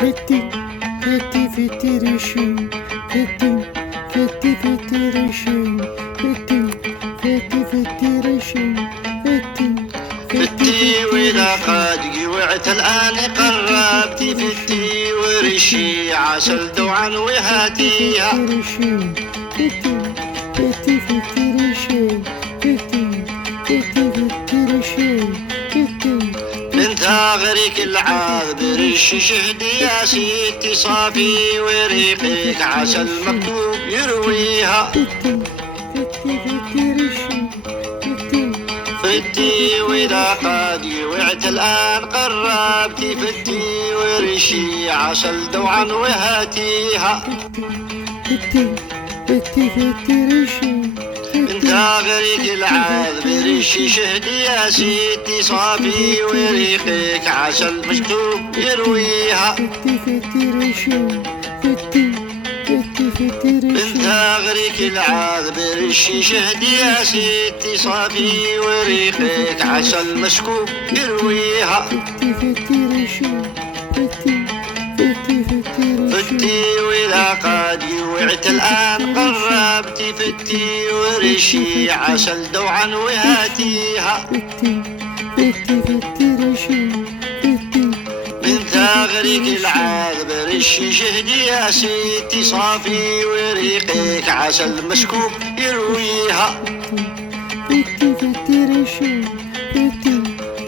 فتي فتي فتي ريشي فتي فتي فتي ريشي فتي فتي فتي ريشي فتي فتي وإذا قد جوعت الآن قربتي فتي ورشي عسل دوعا وهاتيها فتي فتي فتي ريشي فتي فتي فتي ريشي فتي من ثغرك العذب رشي شهدي يا ستي صافي وريقك عسل مكتوب يرويها فتي وإذا قد جوعت الآن قربتي فتي ورشي عسل دوعا وهاتيها من ثغرك العذب رشي شهدي يا ستي صافي وريقك عسل مكتوب يرويها من ثغرك العذب رشي شهدي يا ستي صافي وريقك عسل مسكوب يرويها فتي وإذا قد جوعت الآن قربتي فتي ورشي عسل دوعا وهاتيها من ثغرك العذب رشي شهدي يا ستي صافي وريقك عسل مسكوب يرويها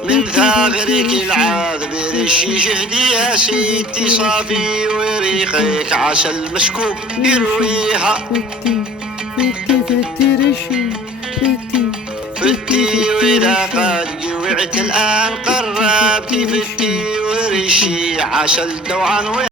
من ثغرك العذب رشي شهدي يا ستي صافي وريقك عسل مسكوب يرويها فتي وإذا قد جوعت الآن قربتي فتي ورشي عسل دوعا